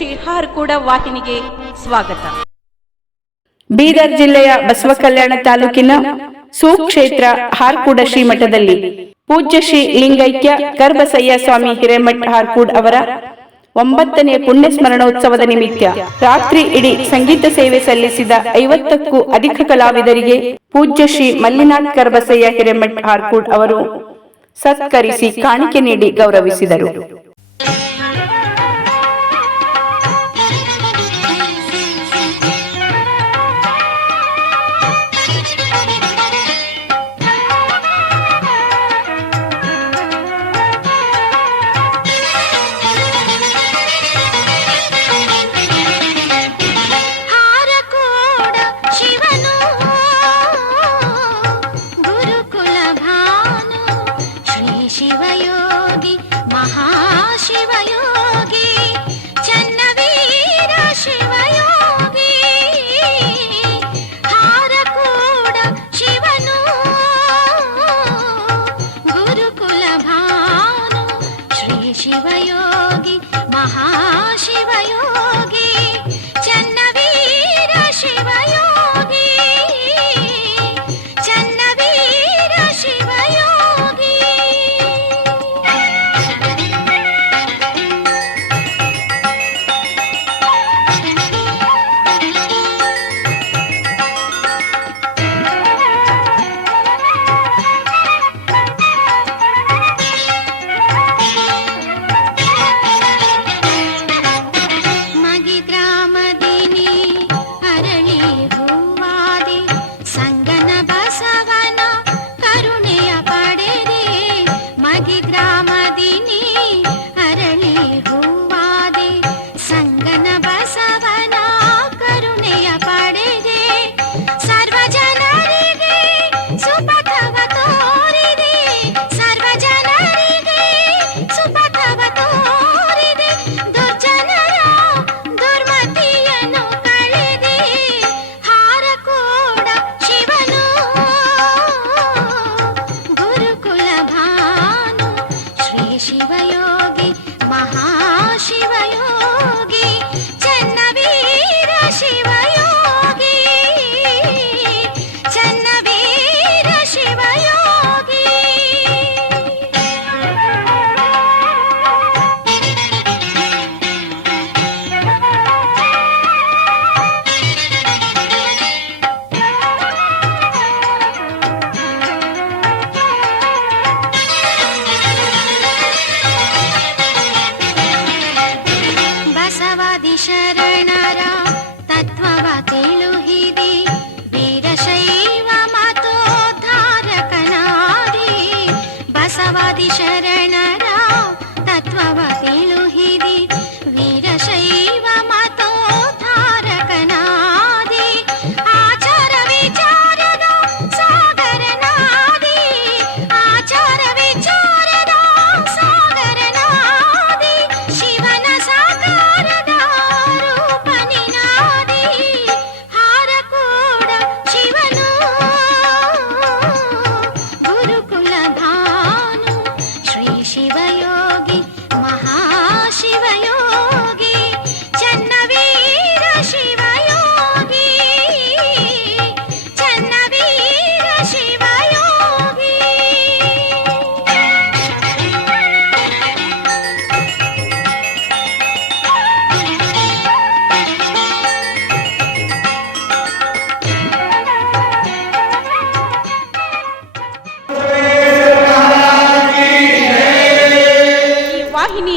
ಶ್ರೀ ಹಾರ್ಕೂಡ ವಾಹಿನಿಗೆ ಸ್ವಾಗತ. ಬೀದರ್ ಜಿಲ್ಲೆಯ ಬಸವ ಕಲ್ಯಾಣ ತಾಲೂಕಿನ ಸುಕ್ಷೇತ್ರ ಹಾರ್ಕೂಡ ಶ್ರೀಮಠದಲ್ಲಿ ಪೂಜ್ಯ ಶ್ರೀ ಲಿಂಗೈಕ್ಯ ಗರ್ಭಸಯ್ಯ ಸ್ವಾಮಿ ಹಿರೇಮಠ್ ಹಾರ್ಕೂಡ್ ಅವರ ಒಂಬತ್ತನೇ ಪುಣ್ಯ ಸ್ಮರಣೋತ್ಸವದ ನಿಮಿತ್ತ ರಾತ್ರಿ ಇಡೀ ಸಂಗೀತ ಸೇವೆ ಸಲ್ಲಿಸಿದ ಐವತ್ತಕ್ಕೂ ಅಧಿಕ ಕಲಾವಿದರಿಗೆ ಪೂಜ್ಯ ಶ್ರೀ ಮಲ್ಲಿನಾಥ್ ಕರ್ಬಸಯ್ಯ ಹಿರೇಮಠ್ ಹಾರ್ಕೂಡ್ ಅವರು ಸತ್ಕರಿಸಿ ಕಾಣಿಕೆ ನೀಡಿ ಗೌರವಿಸಿದರು. 满